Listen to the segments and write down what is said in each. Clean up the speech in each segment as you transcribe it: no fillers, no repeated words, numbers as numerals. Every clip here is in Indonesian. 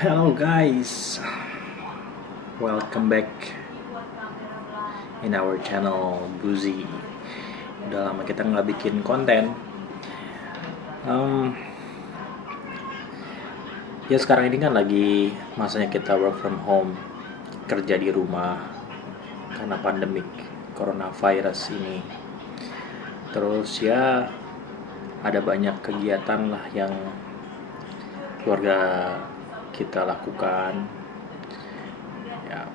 Hello guys, welcome back in our channel Buzi. Udah lama kita nggak bikin konten. Ya sekarang ini kan lagi masanya kita work from home, kerja di rumah karena pandemik coronavirus ini. Terus ya ada banyak kegiatan lah yang keluarga kita lakukan. Ya,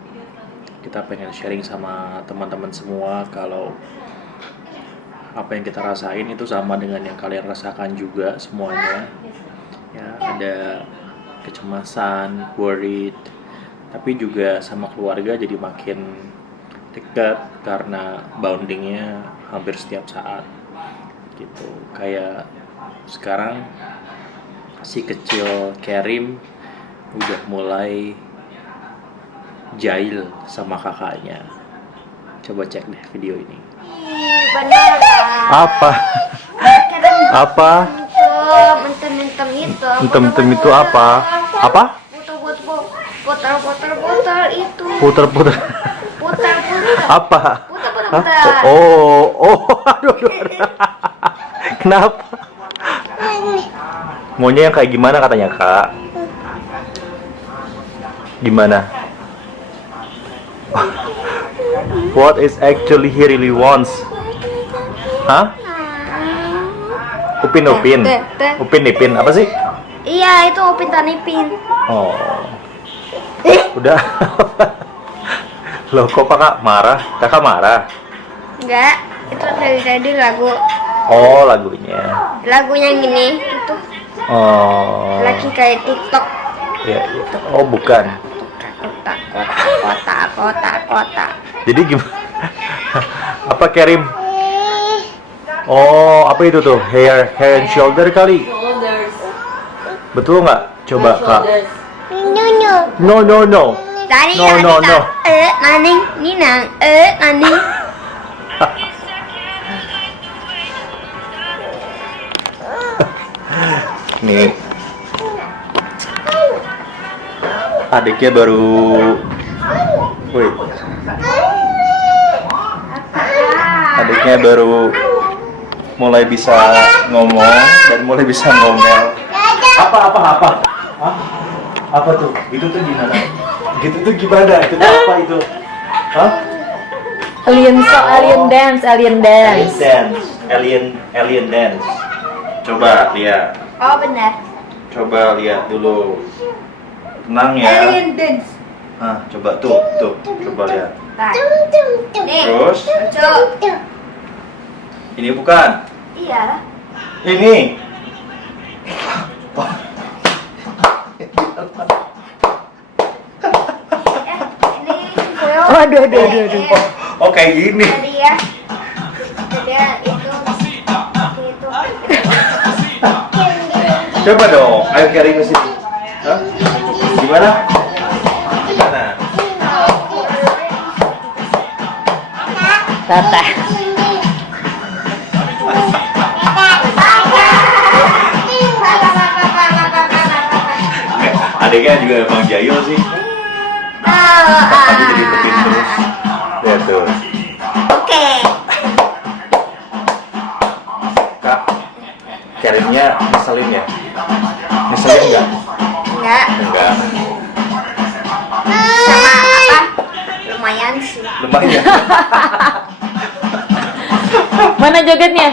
kita pengen sharing sama teman-teman semua kalau apa yang kita rasain itu sama dengan yang kalian rasakan juga semuanya. Ya, ada kecemasan, worried, tapi juga sama keluarga jadi makin dekat karena bondingnya hampir setiap saat gitu. Kayak sekarang si kecil Kerim udah mulai jahil sama kakaknya. Coba cek deh video ini. Bener Apa? Apa? Mentem itu. Mentem itu apa? Apa? Putar itu. Puter-puter. Putar. Apa? Putar. Aduh. Kenapa? Maunya yang kayak gimana katanya kak? Gimana? What is actually he really wants? Hah? Upin? Upin apa sih? Iya, itu Upin Tanipin. Oh. Udah. Loh kok kakak marah? Kakak marah? Enggak, itu dari tadi lagu. Oh lagunya. Lagunya gini, itu Oh. lagi kayak TikTok. Ya. Oh bukan. Kota. Jadi gimana? Apa Kerim? Oh apa itu tuh? Hair and shoulder kali? Betul nggak? Coba kak. No. Tadi No. naning, ninang, naning. Nih. Adiknya baru. Wih. Adiknya baru mulai bisa ngomong dan mulai bisa ngomel. Apa? Hah? Apa tuh? Gitu tuh gimana? Gitu tuh gimana? Itu tuh apa itu? Hah? Alien dance. Alien dance. Coba lihat. Oh benar. Coba lihat dulu. Tenang ya. Alien dance. Nah, coba tuh. Coba lihat. Nih. Terus Lucu. ini bukan. Iya. Ini. Ini Aduh. Oh kayak gini. Tadi ya. Dia itu. Coba dong. Ayo carry ke sini. Hah? Gimana? Tata. Adiknya juga emang jahil sih. Tadi jadi tepin terus. Lihat tuh. Oke. Kak, Kerimnya ngeselin ya? Ngeselin enggak? Enggak. Enggak. Sama apa? Lumayan sih. Lumayan. Mana jogetnya?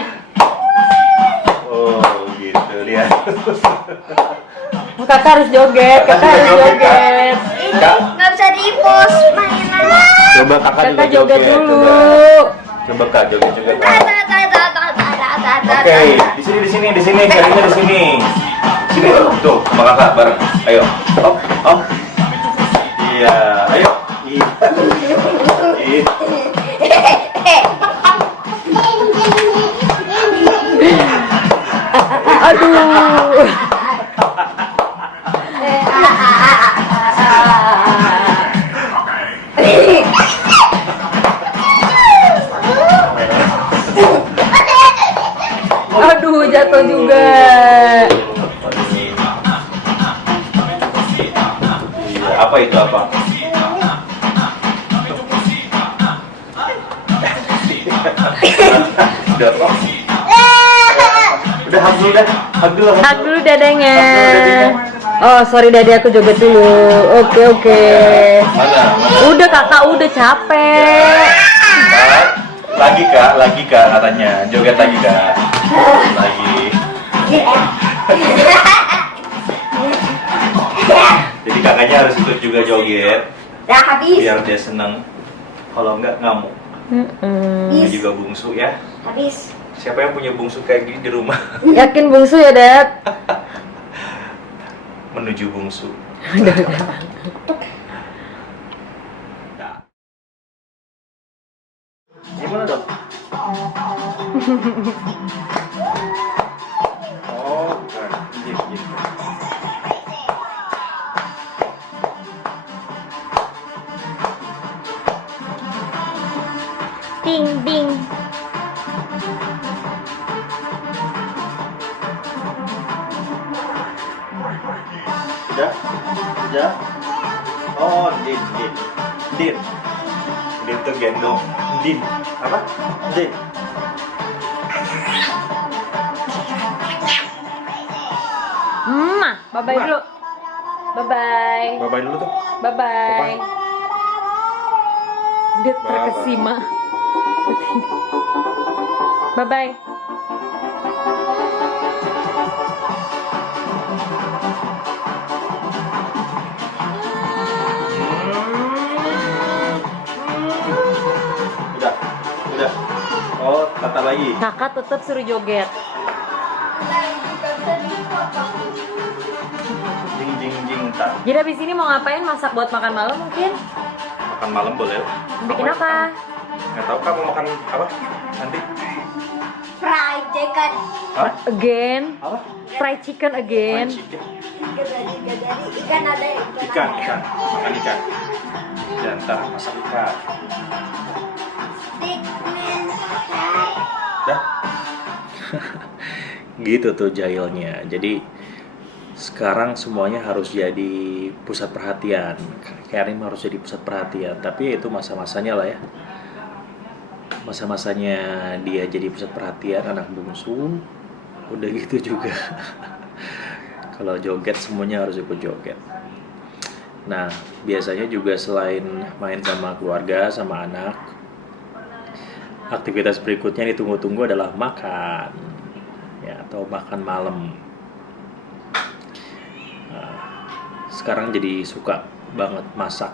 Oh gitu lihat. Kakak harus joget. Ini Kak. nggak bisa di-post mainan. Coba kakak juga Kakak joget dulu. Coba kak joget juga kak. Oke, di sini, Kerimnya di sini. Sini tuh, sama kakak bareng. Ayo, op. Iya, ayo. Iya. Aduh. Aduh, jatuh juga. Apa itu apa? Udah kok. Udah hug dulu dah. Hug dulu dadanya. Hug dulu dadanya. Oh sorry dadi aku joget dulu. Oke. Mana? Udah kakak udah capek. Lagi kak katanya. Joget lagi kak. Lagi. Jadi kakaknya harus ikut juga joget. Dah habis. Biar dia seneng. Kalau enggak ngamuk. Ini juga bungsu ya. Habis. Siapa yang punya bungsu kayak gini di rumah? Yakin bungsu ya dad? Menuju bungsu. Gimana dong? Oh, bukan. Gitu. Ding ding. Udah? Oh, din. Din tuh gendong. Din. Apa? Din. Bye-bye dulu. Bye-bye. Bye-bye dulu tuh. Bye-bye. Dia terkesima. Bye-bye. Udah. Oh, kata lagi. Kakak tetap suruh joget. Jing tak. Jadi abis ini mau ngapain? Masak buat makan malam mungkin? Makan malam boleh. Bikin apa? Nggak tahu kamu makan apa nanti? Fried chicken. Hah? Again? Apa? Fried chicken again? Fried chicken. Ikan ada. Ikan. Makan ikan. Dan ntar masak ikan. Dah. Gitu tuh jailnya. Jadi sekarang semuanya harus jadi pusat perhatian. Karim harus jadi pusat perhatian. Tapi itu masa-masanya lah ya. Masa-masanya dia jadi pusat perhatian anak bungsu. Udah gitu juga. Kalau joget semuanya harus ikut joget. Nah, biasanya juga selain main sama keluarga, sama anak, aktivitas berikutnya yang ditunggu-tunggu adalah makan, ya, atau makan malam. Nah, sekarang jadi suka banget masak.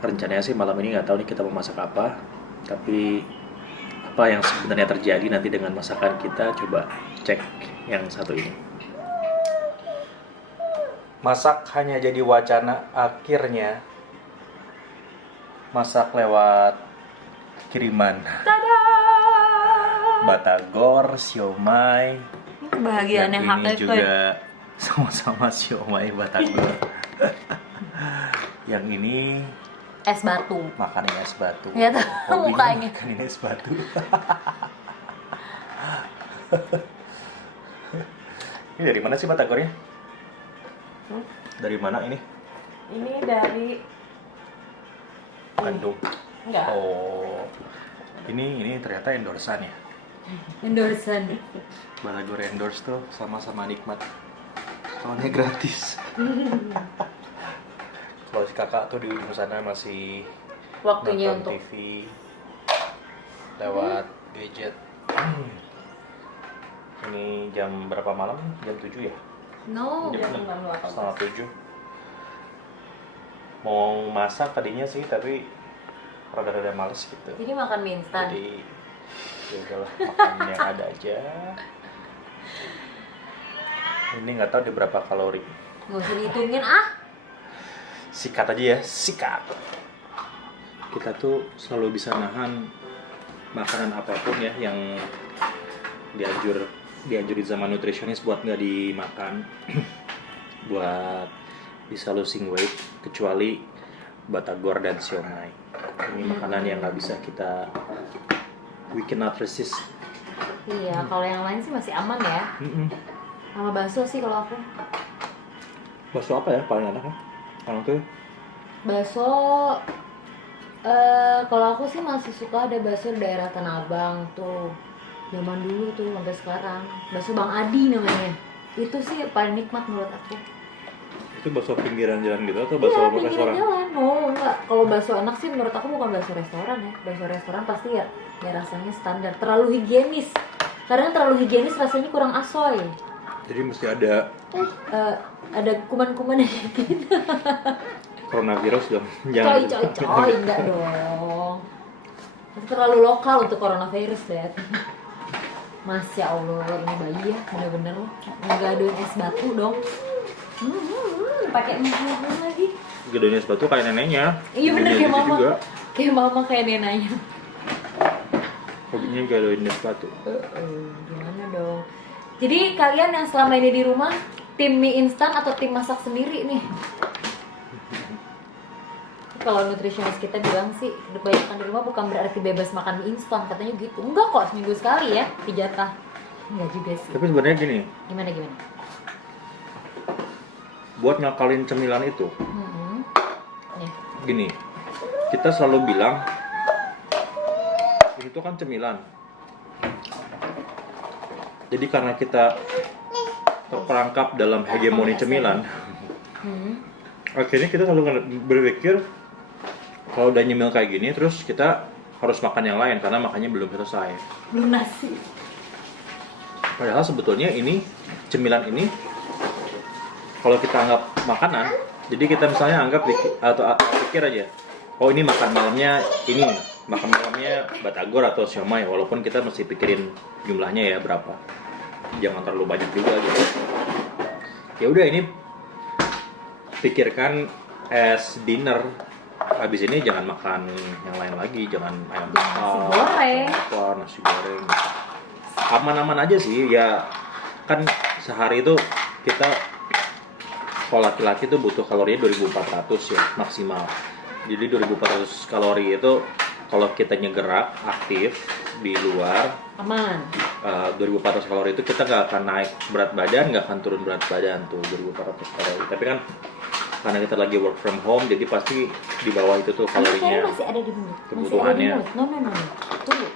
Rencananya sih malam ini nggak tahu nih kita mau masak apa, tapi apa yang sebenarnya terjadi nanti dengan masakan kita, coba cek yang satu ini. Masak hanya jadi wacana, akhirnya masak lewat kiriman. Tada! Batagor, siomay. Kebahagiaan yang ini hakiki. juga sama-sama siomay batagor. Yang ini Es batu. makanin es batu. Ya tuh, Hobinya mukanya. makanin es batu. Ini dari mana sih batagornya? Dari mana ini? Ini dari Bandung. enggak. Oh, ini ternyata endorsan ya. Endorsan. Batagor endorse tuh sama-sama nikmat. Soalnya gratis. Kalau si kakak tuh di ujung sana masih Waktunya nonton untuk TV lewat gadget. Ini jam berapa malam? Jam 7 ya? no. Jam 6, 6:30. Mau masak tadinya sih, tapi rada-rada males gitu. Jadi makan mie instan. Jadi ya udahlah, makan yang ada aja. Ini nggak tahu di berapa kalori. Nggak usah dihitungin ah. Sikat aja ya, sikat. Kita tuh selalu bisa nahan makanan apapun ya yang dianjurin sama nutritionis buat nggak dimakan, buat bisa losing weight, kecuali batagor dan siomay. Ini makanan yang nggak bisa we cannot resist. Iya, kalau yang lain sih masih aman ya. Sama bakso sih kalau aku. Bakso apa ya paling enak ya? Orang tuh Bakso, kalau aku sih masih suka ada bakso di daerah Tanah Abang tuh. Zaman dulu tuh sampai sekarang. Bakso Bang Adi namanya. Itu sih paling nikmat menurut aku. itu bakso pinggiran jalan gitu atau Iya, bakso pinggiran restoran? jalan. Oh, enggak. Kalau bakso enak sih menurut aku bukan bakso restoran ya. Bakso restoran pasti ya rasanya standar, terlalu higienis. Kadang terlalu higienis rasanya kurang asoy. Jadi mesti ada Ada kuman-kuman gitu. coronavirus dong. Coy, enggak dong. Itu terlalu lokal untuk coronavirus, Dad. Masya Allah, ini bayi ya, bener-bener loh. Ngegadoin es batu dong. Pakai minum lagi. Gedenya sepatu kayak neneknya. Iya bener Gedenya kayak gitu mama. juga. Kayak mama kayak nenanya. Hobinya gadoin sepatu. Gimana dong? Jadi kalian yang selama ini di rumah, tim mie instan atau tim masak sendiri nih? Kalau nutritionist kita bilang sih, kebanyakan di rumah bukan berarti bebas makan mie instan, katanya gitu. Enggak kok, seminggu sekali ya, dijatah. Enggak juga sih. Tapi sebenarnya gini, Gimana? buat ngakalin cemilan itu, Nih. gini, kita selalu bilang ini tuh kan cemilan. Jadi karena kita terperangkap dalam hegemoni cemilan, akhirnya kita selalu berpikir kalau udah nyemil kayak gini, terus kita harus makan yang lain karena makannya belum selesai. Belum nasi. Padahal sebetulnya ini cemilan ini kalau kita anggap makanan, jadi kita misalnya anggap atau pikir aja, oh ini makan malamnya ini, makan malamnya batagor atau siomay, walaupun kita mesti pikirin jumlahnya ya berapa, jangan terlalu banyak juga gitu. Ya udah ini pikirkan as dinner, habis ini jangan makan yang lain lagi, jangan ayam bakar, goreng. nasi goreng, aman-aman aja sih ya kan. Sehari itu kita kalau laki-laki tuh butuh kalorinya 2400 ya maksimal. Jadi 2400 kalori itu kalau kita ngegerak aktif di luar Aman. 2400 kalori itu kita nggak akan naik berat badan, nggak akan turun berat badan tuh 2400 kalori. Tapi kan karena kita lagi work from home, jadi pasti di bawah itu tuh kalorinya. Masih ada di mulut. Kebutuhannya. No. Tunggu.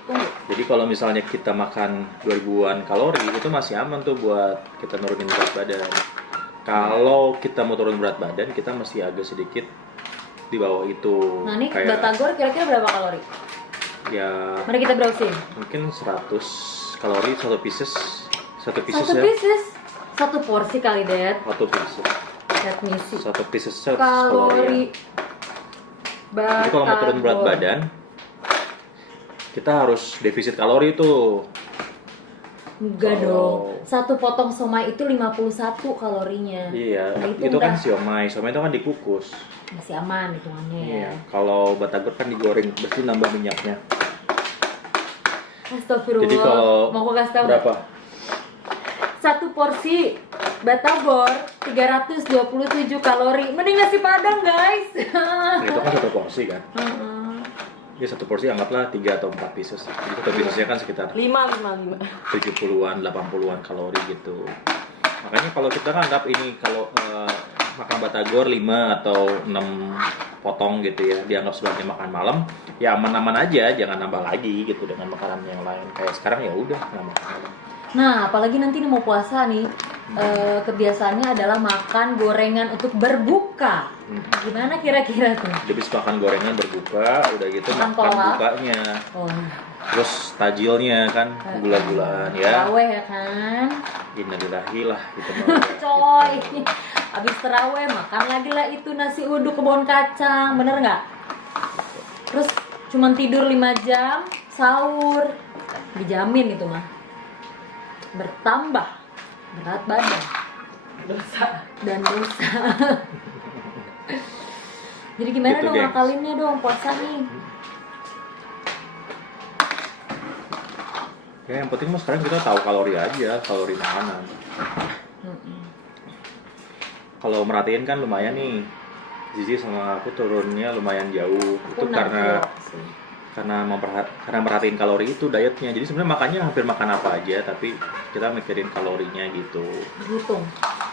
Jadi kalau misalnya kita makan 2000-an kalori itu masih aman tuh buat kita nurunin berat badan. Kalau kita mau turun berat badan, kita mesti agak sedikit di bawah itu. Nah, ini kayak batagor kira-kira berapa kalori? ya Mari kita browsing. mungkin 100 kalori satu pieces Satu ya. pieces. Satu porsi kali, Dad. Satu pieces. Let me see. Satu pieces 100 Kalori Jadi kalau mau turun berat batagor. badan, kita harus defisit kalori tuh. Enggak Oh. dong. Satu potong somai itu 51 kalorinya. Iya, Nah, itu kan udah siomay. Siomay itu kan dikukus. masih aman hitungannya Iya. ya. Kalau batagor kan digoreng, pasti nambah minyaknya. Astagfirullah. Jadi kalau mau aku kasih tahu berapa? satu porsi batagor 327 kalori. Mending nasi padang, guys. Nah, itu kan satu porsi kan. Heeh. Ya satu porsi anggaplah 3 atau 4 pieces. Jadi satu piecesnya kan sekitar 70-an, 80-an kalori gitu. Makanya kalau kita kan anggap ini kalau makan batagor 5 atau 6 potong gitu ya, dianggap sebagai makan malam, ya aman-aman aja, jangan nambah lagi gitu dengan makanan yang lain. Kayak sekarang ya udah nggak makan malam. Nah, apalagi nanti nih mau puasa nih, kebiasaannya adalah makan gorengan untuk berbuka. Gimana kira-kira tuh? Habis makan gorengan berbuka, udah gitu Makan makan kolak. bukanya. Wah, Terus tajilnya kan gula-gulaan ya. terawih ya kan? Innalillahi lah gitu mah. Coy, abis terawih makan lagi lah itu nasi uduk kebun kacang, bener nggak? Terus cuman tidur 5 jam, sahur, dijamin itu mah bertambah berat badan, dosa. Jadi gimana Gitu, dong gengs. ngakalinnya dong puasa nih? Ya yang penting mah sekarang kita tahu kalori aja, kalori makanan. Kalau merhatiin kan lumayan nih, Zizi sama aku turunnya lumayan jauh. Itu karena merhatiin kalori itu dietnya. Jadi sebenarnya makannya hampir makan apa aja, tapi kita mikirin kalorinya gitu. Berhitung.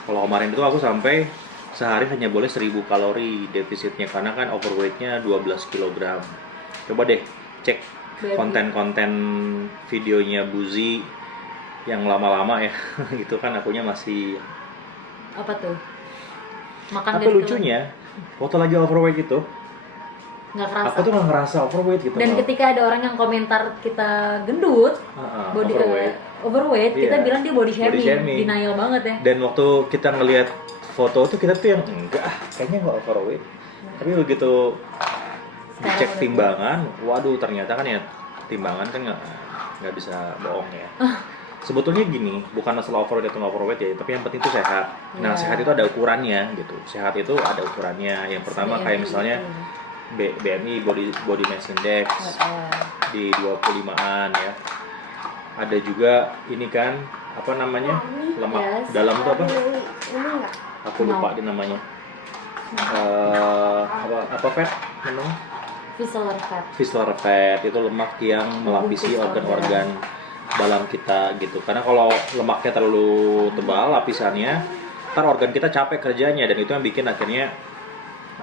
Kalau kemarin itu aku sampai sehari hanya boleh 1000 kalori defisitnya karena kan overweightnya 12 kg. Coba deh cek konten-konten videonya Buzi yang lama-lama ya. Itu kan akunya masih Apa tuh? Makan apa dari lucunya foto lagi overweight gitu nggak kerasa. aku tuh nggak ngerasa overweight gitu. Dan ketika ada orang yang komentar kita gendut, body overweight, kita Iya. bilang dia body Body shaming, shaming. denial banget ya. Dan waktu kita ngelihat foto tuh kita tuh yang enggak kayaknya nggak overweight. Tapi begitu dicek udah timbangan, waduh ternyata kan ya timbangan kan nggak bisa bohong ya. Sebetulnya gini, bukan masalah overweight atau nggak overweight ya, tapi yang penting itu sehat. Nah, Iya. sehat itu ada ukurannya gitu. Sehat itu ada ukurannya. Yang pertama kayak misalnya BMI body mass index di 25-an ya. Ada juga ini kan apa namanya? Lemak Yes. dalam itu apa? Ini enggak. Aku lupa di namanya. Apa fat namanya? Visceral fat. Visceral fat itu lemak yang melapisi Membungkus organ-organ dalam kita gitu. Karena kalau lemaknya terlalu tebal lapisannya, ntar organ kita capek kerjanya dan itu yang bikin akhirnya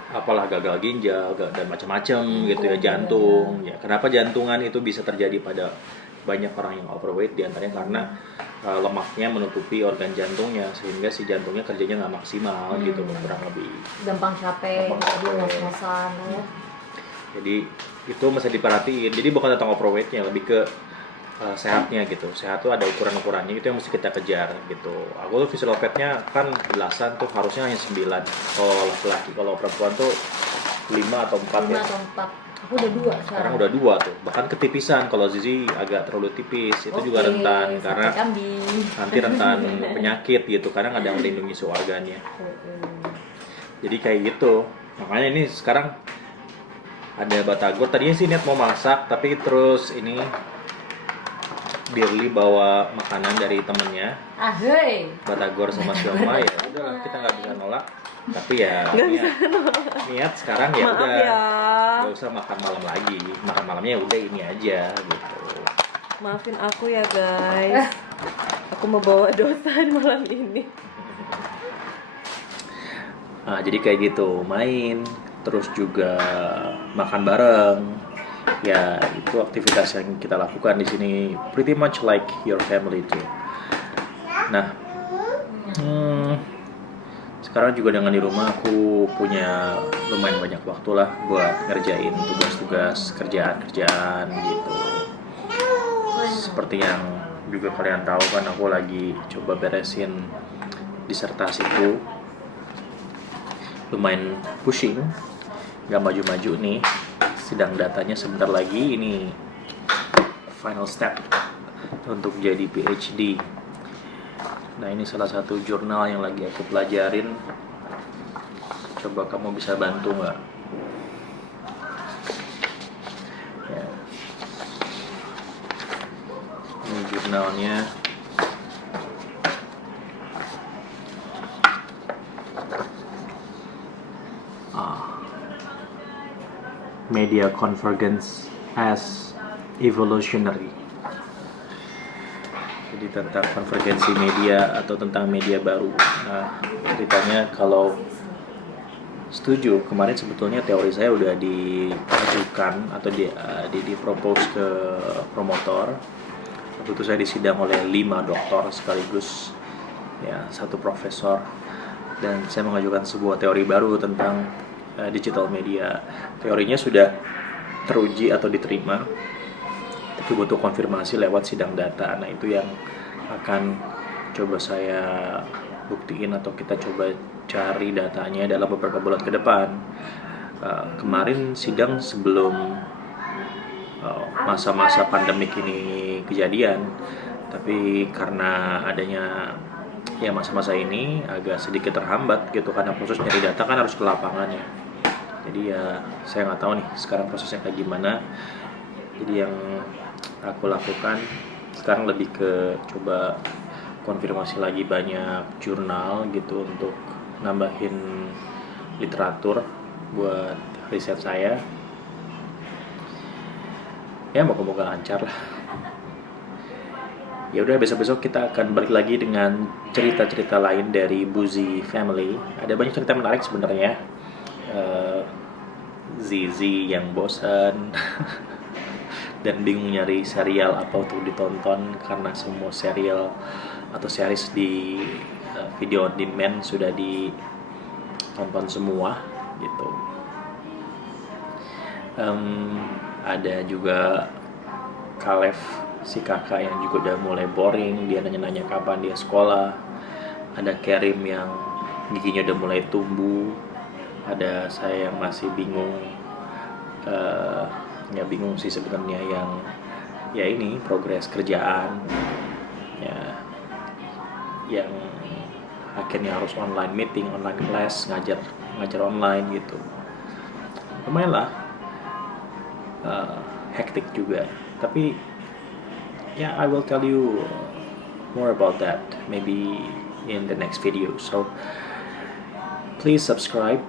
apalah gagal ginjal dan macam-macam gitu ya, jantung ya. Kenapa jantungan itu bisa terjadi pada banyak orang yang overweight diantaranya karena lemaknya menutupi organ jantungnya sehingga si jantungnya kerjanya nggak maksimal gitu kurang lebih. Gampang capek, Gampang capek. jadi ngos-ngosan ya. Jadi itu mesti diperhatiin. Jadi bukan tentang overweightnya, lebih ke sehatnya gitu. Sehat tuh ada ukuran-ukurannya, itu yang mesti kita kejar gitu. Aku tuh visceral fatnya kan belasan tuh harusnya hanya 9 kalau laki-laki. Kalau perempuan tuh 5 atau 4 5 ya. atau 4. Aku udah 2 Sekarang sekarang. udah 2 tuh. Bahkan ketipisan kalau Zizi agak terlalu tipis. Itu juga Oke, rentan sate karena kambing. nanti rentan penyakit gitu. Kadang ada yang melindungi organnya. Jadi kayak gitu. Makanya ini sekarang ada batagor. Tadinya sih niat mau masak, tapi terus ini Dirli bawa makanan dari temennya, Ahoi. batagor sama sioma ya. Udahlah kita nggak bisa nolak. Tapi ya niat sekarang ya Maaf udah ya. nggak usah makan malam lagi. Makan malamnya ya udah ini aja gitu. Maafin aku ya guys. Aku mau bawa dosa di malam ini. Nah, jadi kayak gitu, main, terus juga makan bareng. Ya, itu aktivitas yang kita lakukan di sini pretty much like your family too. Nah, sekarang juga dengan di rumah aku punya lumayan banyak waktu lah buat ngerjain tugas-tugas kerjaan-kerjaan gitu. Seperti yang juga kalian tahu kan aku lagi coba beresin disertasiku. Lumayan pushing, gak maju-maju nih. Sidang datanya sebentar lagi, ini final step untuk jadi PhD. Nah ini salah satu jurnal yang lagi aku pelajarin. Coba kamu bisa bantu nggak? Ya. Ini jurnalnya. Media Convergence as Evolutionary. Jadi tentang konvergensi media atau tentang media baru. Nah, ceritanya kalau setuju, kemarin sebetulnya teori saya udah diajukan atau dipropose ke promotor. Waktu itu saya disidang oleh 5 doktor sekaligus, ya 1 profesor, dan saya mengajukan sebuah teori baru tentang digital media. Teorinya sudah teruji atau diterima, tapi butuh konfirmasi lewat sidang data. Nah itu yang akan coba saya buktiin atau kita coba cari datanya dalam beberapa bulan ke depan. Kemarin sidang sebelum masa-masa pandemik ini kejadian, tapi karena adanya ya masa-masa ini agak sedikit terhambat gitu karena proses nyari data kan harus ke lapangan ya. Jadi ya saya nggak tahu nih sekarang prosesnya kayak gimana. Jadi yang aku lakukan sekarang lebih ke coba konfirmasi lagi banyak jurnal gitu untuk nambahin literatur buat riset saya. Ya moga-moga lancar lah. Ya udah, besok-besok kita akan balik lagi dengan cerita-cerita lain dari Buzi Family. Ada banyak cerita menarik sebenarnya. Zizi yang bosan dan bingung nyari serial apa untuk ditonton karena semua serial atau series di video on demand sudah ditonton semua gitu. Ada juga Kalev, si kakak yang juga udah mulai boring, dia nanya-nanya kapan dia sekolah. Ada Kerim yang giginya udah mulai tumbuh. Ada saya yang masih bingung, ya bingung sih sebenarnya, yang ya ini progres kerjaan ya, yang akhirnya harus online meeting, online class, ngajar online gitu. Lumayan lah, hektik juga, tapi ya I will tell you more about that maybe in the next video. So please subscribe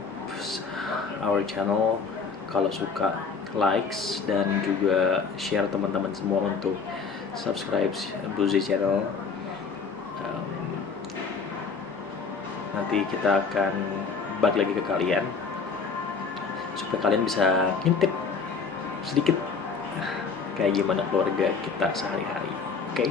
our channel kalau suka, likes, dan juga share teman-teman semua untuk subscribe Buzi channel. Nanti kita akan balik lagi ke kalian supaya kalian bisa ngintip sedikit kayak gimana keluarga kita sehari-hari. Oke?